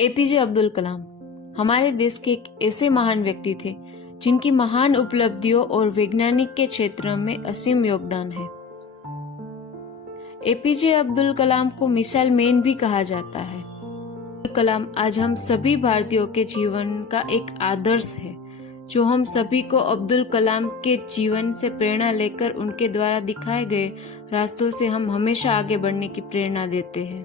APJ Abdul Kalam हमारे देश के एक ऐसे महान व्यक्ति थे जिनकी महान उपलब्धियों और वैज्ञानिक के क्षेत्र में असीम योगदान है। एपीजे अब्दुल कलाम को मिसाइल मैन भी कहा जाता है। अब्दुल कलाम आज हम सभी भारतीयों के जीवन का एक आदर्श है, जो हम सभी को अब्दुल कलाम के जीवन से प्रेरणा लेकर उनके द्वारा दिखाए गए रास्तों से हम हमेशा आगे बढ़ने की प्रेरणा देते हैं।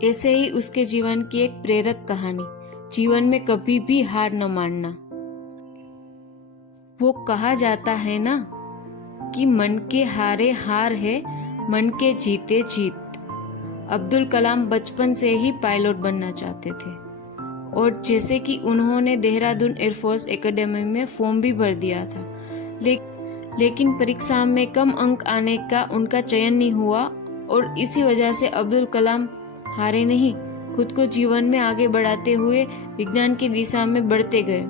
ऐसे ही उसके जीवन की एक प्रेरक कहानी, जीवन में कभी भी हार न मानना। वो कहा जाता है ना कि मन के हारे हार है, मन के जीते जीत। अब्दुल कलाम बचपन से ही पायलट बनना चाहते थे और जैसे कि उन्होंने देहरादून एयरफोर्स एकेडमी में फॉर्म भी भर दिया था, लेकिन परीक्षा में कम अंक आने का उनका चयन नहीं हुआ और इसी वजह से अब्दुल कलाम हारे नहीं, खुद को जीवन में आगे बढ़ाते हुए विज्ञान की दिशा में बढ़ते गए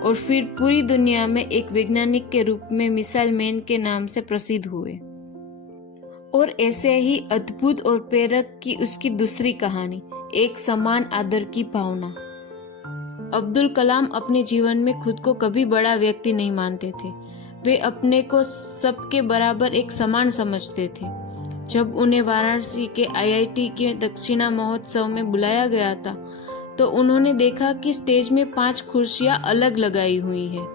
और फिर पूरी दुनिया में एक वैज्ञानिक के रूप में मिसाइल मैन के नाम से प्रसिद्ध हुए। और ऐसे ही अद्भुत और प्रेरक की उसकी दूसरी कहानी, एक समान आदर की भावना। अब्दुल कलाम अपने जीवन में खुद को कभी बड़ा व्यक्ति नहीं मानते थे। वे अपने को सबके बराबर एक समान समझते थे। जब उन्हें वाराणसी के आईआईटी के दक्षिणा महोत्सव में बुलाया गया था, तो उन्होंने देखा कि स्टेज में 5 कुर्सियां अलग लगाई हुई है,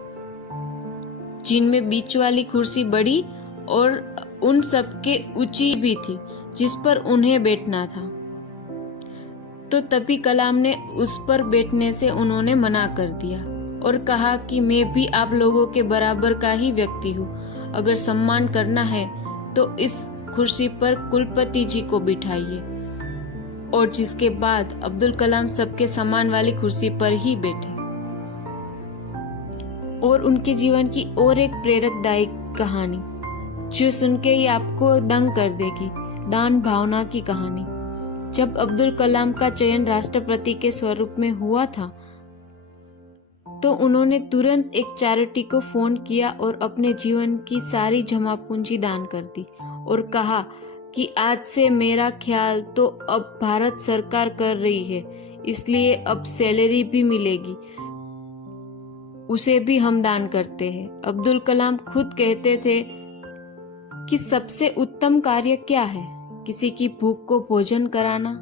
जिनमें बीच वाली कुर्सी बड़ी और उन सबके ऊंची भी थी, जिस पर उन्हें बैठना था। तो तभी कलाम ने उस पर बैठने से उन्होंने मना कर दिया और कहा कि मैं भी आप लोगों के बराबर का ही व्यक्ति हूँ। अगर सम्मान करना है तो इस कुर्सी पर कुलपति जी को बिठाइए। और जिसके बाद अब्दुल कलाम सबके समान वाली कुर्सी पर ही बैठे। और उनके जीवन की और एक प्रेरकदायक कहानी, जो सुन के ही आपको दंग कर देगी, दान भावना की कहानी। जब अब्दुल कलाम का चयन राष्ट्रपति के स्वरूप में हुआ था, तो उन्होंने तुरंत एक चैरिटी को फोन किया और अपने जीवन की सारी जमा पूंजी दान कर दी और कहा कि आज से मेरा ख्याल तो अब भारत सरकार कर रही है, इसलिए अब सैलरी भी मिलेगी, उसे भी हम दान करते हैं। अब्दुल कलाम खुद कहते थे कि सबसे उत्तम कार्य क्या है? किसी की भूख को भोजन कराना,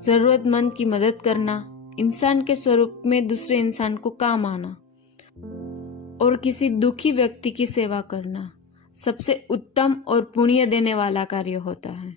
जरूरतमंद की मदद करना, इंसान के स्वरूप में दूसरे इंसान को काम आना और किसी दुखी व्यक्ति की सेवा करना सबसे उत्तम और पुण्य देने वाला कार्य होता है।